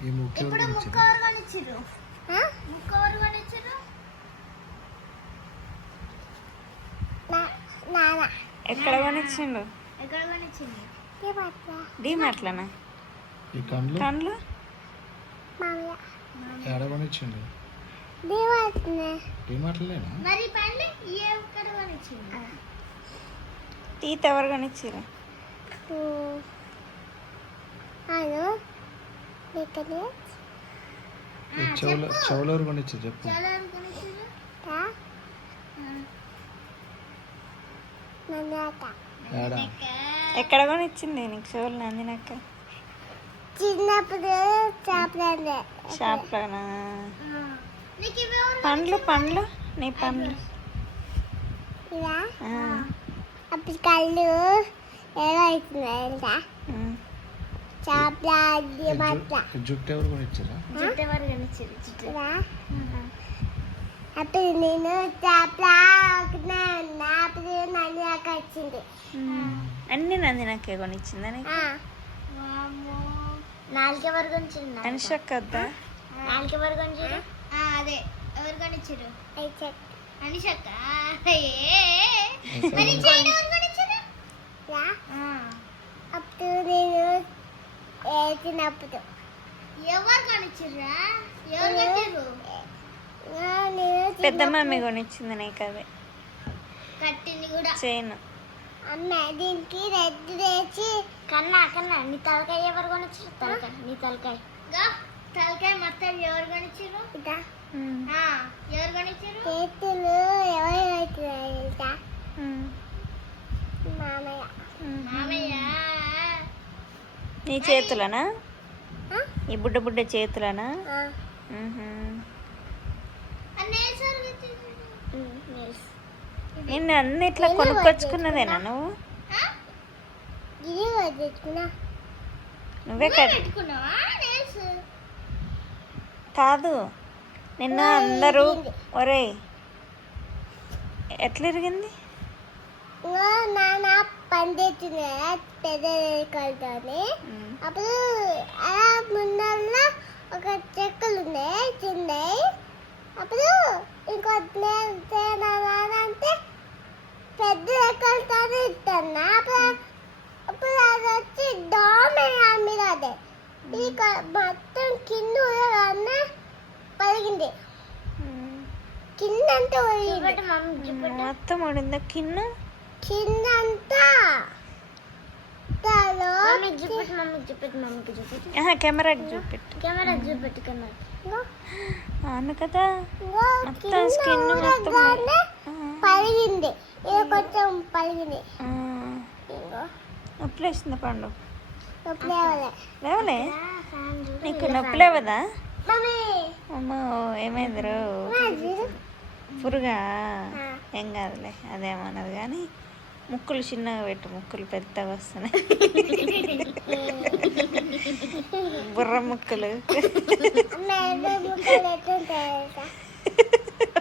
ఇప్పుడు ముక్క ఎవరు కొనిచ్చిర్రు? ముక్క ఎవరు కొనిచ్చిర్రు? ఎక్కడ కొనిచ్చిండు? ఎక్కడ కొనిచ్చింది? డీమార్ట్లోనా? ఈ కండ్లు కండ్లు ఎక్కడ కొనిచ్చిండు? డిమార్ట్లేనా? మరి పండ్లు ఎక్కడ కొనిచ్చింది? టీత్ ఎవరు కొనిచ్చిర్రు? చెవులూరు కొనిచ్చి చెప్పు. చాలా కొనిచ్చిర్రు. ఏడా? ఎక్కడ కొనిచ్చింది నీకు చెవులు నందినక్క? చిన్నప్పుడు షాప్లోనా? నీకు ఇవి ఎవరు పండ్లు పండ్లు నీ పండ్లు అప్పుడు కళ్ళు ఎలా అవుతున్నాయి చేపల ఈ జుట్టు ఎవరు కొనిచ్చారా? జుట్టు ఎవరు కొనిచ్చిర్రు? జుట్టు అప్పుడు నేను చేపల అప్పుడు నన్ను వచ్చింది. అన్ని నందినక్కే కొనిచ్చిందా నీకు? నాలుగు ఎవరు కొనిచ్చిర్రు? అనుషక్క వద్దా? నాలుగు ఎవరు కొనిచ్చిర్రు? అదే ఎవరు కొనిచ్చిర్రు? అనిషక్క. మరి చైన్ ఎవరు కొనిచ్చిర్రు? అప్పుడు నేను వేసినప్పుడు ఎవరు కొనిచ్చిర్రా? ఎవరు కొనిచ్చిర్రు? పెద్ద మమ్మీ కొనిచ్చింది నీకు అదే కట్టింది కూడా. చైన్. అమ్మ దీనికి రెడ్ వేసి కన్నా కన్నా నీ తలకాయ ఎవరు కొనిచ్చిర్రు? తలకాయ నీ తలకాయ తలకాయ మొత్తం ఎవరు కొనిచ్చిర్రు? ఇదా ఎవరు కొనిచ్చిర్రు? చేతులు ఎవరు అవుతున్నాయి మామయ్య. మామయ్య. నీ చేతులనా? ఈ బుడ్డ బుడ్డ చేతులనా? నిన్ను అన్ని ఇట్లా కొనుక్కొచ్చుకున్నదేనా నువ్వు? ఇది తెచ్చుకున్నా. నువ్వే పెట్టుకున్నావా నేల్స్? కాదు, నిన్ను అందరూ ఒరే ఎట్లా ఇరిగింది? నాన్న పని తెచ్చింది పెద్ద కలుతాని. అప్పుడు అలా ముందల్లో ఒక చెక్కలు ఉన్నాయి చిన్నవి. అప్పుడు ఇంకో అంటే పెద్ద కలుతానే ఇస్తాను. అప్పుడు అది వచ్చి దోమ మీద అదే ఇది మొత్తం కింద పలిగింది. కిందంతా మొత్తం ఉడిందా కిన్ను? కిందంతా కెమెరాకి చూపెట్టు. కెమెరా చూపెట్టు. కెమెరా అవును కదా, మొత్తం స్కిన్ మొత్తం పలిగింది. ఇది కొంచెం పలిగింది. నొప్పి వేసింది పండు? నొప్పి లేవలే. లేవలే? నీకు నొప్పి లేవదా? మమ్మీ అమ్మో ఏమైంది రో? పురుగా? ఏం కాదులే, అదేమన్నది కానీ ముక్కులు చిన్నగా పెట్టు, ముక్కులు పెద్దగా వస్తున్నాయి. బుర్ర ముక్కులు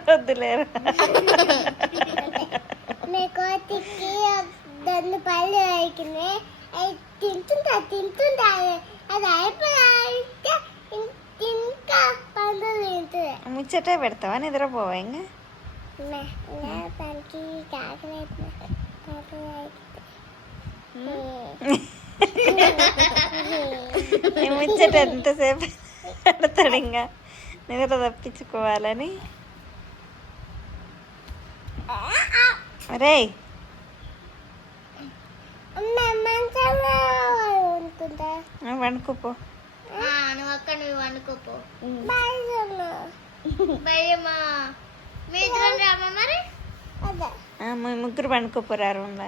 వద్దులేరా. కోతికి దాన్ని పళ్ళు అయిపోయినాయి. అవి తింటుంటా అది అయిపోయితే ఇంకా పండుగ తింటుంది. ముచ్చటే పెడతావా? నిద్రపోవా ఇంకా? పనికి కాకలే ముచ్చట ఎంతసేపు పెడతాడు ఇంకా నిద్ర తప్పించుకోవాలని. రే వండుకోపో. నువ్వు అక్కడ నువ్వు వండుకోపో. భయమా మీ ఇద్దరం రామా మరి? మీ ముగ్గురు వండుకోపోరా రూమ్లో.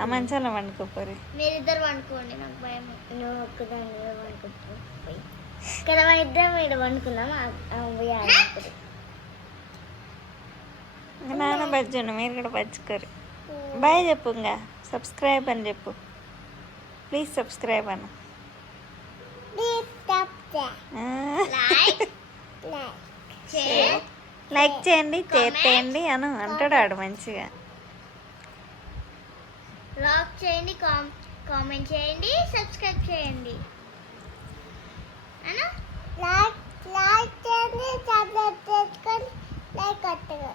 ఆ మంచాల వండుకోపోరు. మీరిద్దరు వండుకోండి, నాకు భయం. నువ్వు ఒక్కదాన్ని వండుకోపో. ఇక్కడ మన ఇద్దరం ఇక్కడ వండుకున్నాం. నాన్న బజ్జును, మీరు కూడా బజ్జుకోరు. బాయ్ చెప్పు, ఇంకా సబ్స్క్రైబ్ అని చెప్పు. Please subscribe Anu. లైక్ చేయండి, చేయండి అను అంటాడు ఆడు మంచిగా. లైక్ చేయండి, కామెంట్ చేయండి, సబ్స్క్రైబ్ చేయండి అనా లైక్ చేయండి, సబ్స్క్రైబ్ చేసుకొని లైక్ కొట్టండి.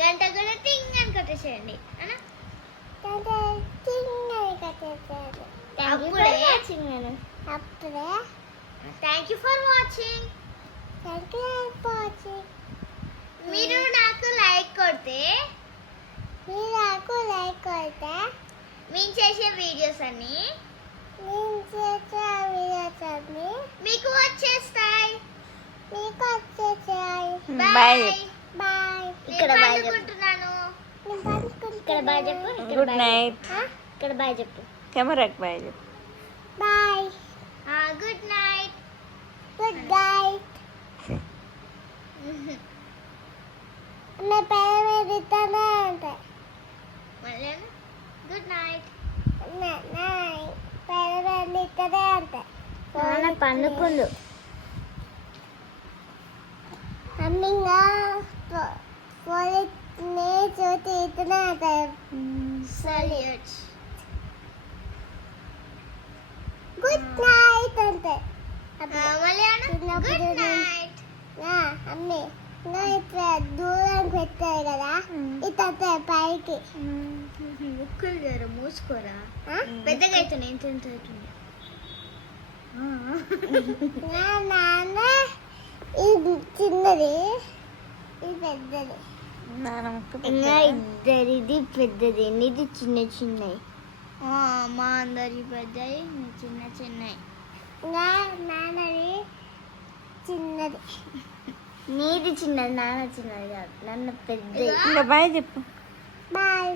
గంట కూడా టింగ్ అని కొట్టేసేయండి అనా. చిన్నది కట్టేసేయండి. అప్పుడే అప్పుడే thank you for watching. Thank you for watching. మీరు నాకు లైక్ కొడితే మీరు నాకు లైక్ కొడితే మేము చేసే వీడియోస్ అన్ని నేను చేసే వీడియోస్ అన్ని మీకు వచ్చేస్తాయి. మీకు వచ్చేసాయి. Bye bye. ఇక్కడ బాయ్ చెప్పుకుంటున్నాను. ఇక్కడ బాయ్ చెప్పు. Good night. ఇక్కడ బాయ్ చెప్పు. కెమెరాకి బాయ్ చెప్పు. Bye. Good night. Good night. నా పేరు మీద ఇస్తానే ఉంటాయి. మళ్ళీ గుడ్ నైట్. పేరు మీద ఇస్తానే ఉంటాయి. పండుకుండు. అమ్మింగా పోలీస్ని చూసి ఇస్తూనే ఉంటాయి. సల్యూట్స్. గుడ్ నైట్ అంటే మళ్ళీ చిన్నప్పుడు గుడ్ నైట్. అమ్మి ఇట్లా దూరం పెట్టారు కదా ఇట్లా పైకి ముక్కులు జర మూసుకోరా. ఆ? పెద్దగా అవుతున్నాయి. ఇంత ఇంత అవుతుంది. నాన్న ఇది చిన్నది ఇది పెద్దది. నాన్న ముక్కు ఇంకా పెద్దదా? ఇద్దరిది పెద్దది, నీది చిన్న చిన్నవి. మా అందరి పెద్దవి, చిన్న చిన్నవి. నాన్నది చిన్నది. నీది చిన్నది, నాన్న చిన్నది కాదు. నన్ను పెద్దది. ఇంకా బాయ్ చెప్పు. బాయ్.